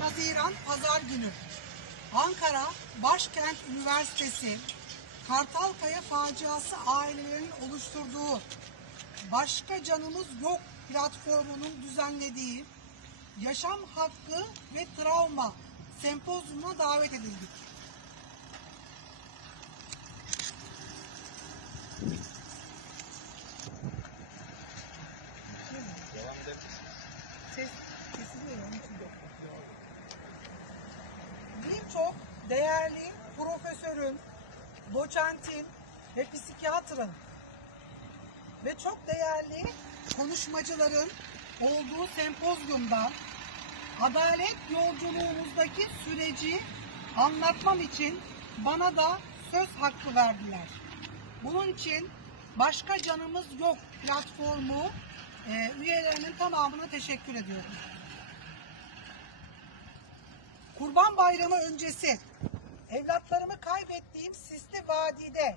Haziran Pazar günü Ankara Başkent Üniversitesi Kartalkaya faciası ailelerin oluşturduğu Başka Canımız Yok platformunun düzenlediği Yaşam Hakkı ve Travma sempozyumuna davet edildik. Devam edebiliriz. Ses kesiliyor onun için de. Birçok değerli profesörün, doçentin ve psikiyatrın ve çok değerli konuşmacıların olduğu sempozyumda adalet yolculuğumuzdaki süreci anlatmam için bana da söz hakkı verdiler. Bunun için Başka Canımız Yok platformu e, üyelerinin tamamına teşekkür ediyorum. Kurban Bayramı öncesi evlatlarımı kaybettiğim Sisli Vadi'de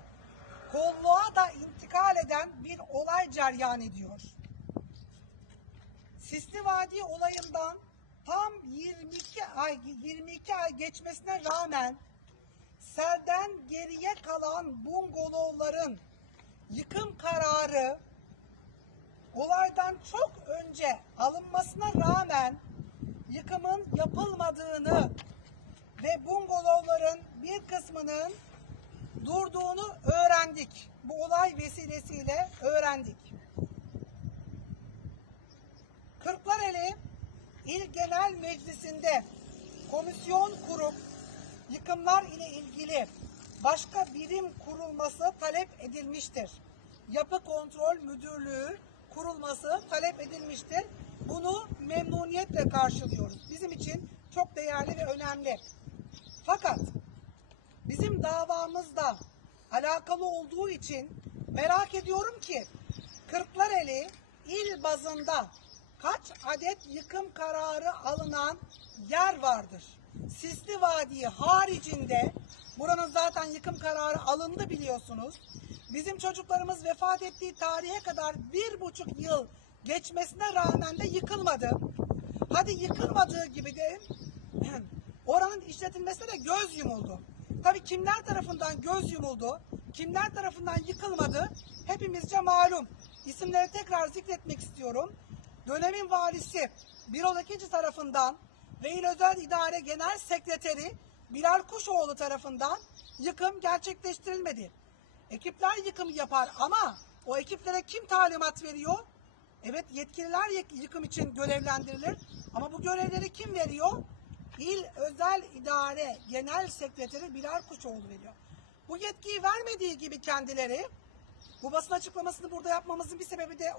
kolluğa da intikal eden bir olay ceryan ediyor. Sisli Vadi olayından tam 22 ay 22 ay geçmesine rağmen selden geriye kalan bungalovların yıkım kararı olaydan çok önce alınmasına rağmen yıkımın yapılmadığını ve bungalovların bir kısmının durduğunu öğrendik. Bu olay vesilesiyle öğrendik. Kırklareli İl Genel Meclisi'nde komisyon kurup yıkımlar ile ilgili başka birim kurulması talep edilmiştir. Yapı Kontrol Müdürlüğü kurulması talep edilmiştir. Bunu memnuniyetle karşılıyoruz. Bizim için çok değerli ve önemli. Fakat bizim davamızda alakalı olduğu için merak ediyorum ki Kırklareli il bazında kaç adet yıkım kararı alınan yer vardır? Sisli Vadi haricinde buranın zaten yıkım kararı alındı biliyorsunuz. Bizim çocuklarımız vefat ettiği tarihe kadar bir buçuk yıl geçmesine rağmen de yıkılmadı. Hadi yıkılmadığı gibi de oranın işletilmesine de göz yumuldu. Tabii kimler tarafından göz yumuldu, kimler tarafından yıkılmadı hepimizce malum. İsimleri tekrar zikretmek istiyorum. Dönemin valisi Birol Ekinci tarafından ve İl Özel İdare Genel Sekreteri Bilal Kuşoğlu tarafından yıkım gerçekleştirilmedi. Ekipler yıkım yapar ama o ekiplere kim talimat veriyor? Evet yetkililer yık- yıkım için görevlendirilir ama bu görevleri kim veriyor? İl Özel İdare Genel Sekreteri Bilal Kuşoğlu veriyor. Bu yetkiyi vermediği gibi kendileri bu basın açıklamasını burada yapmamızın bir sebebi de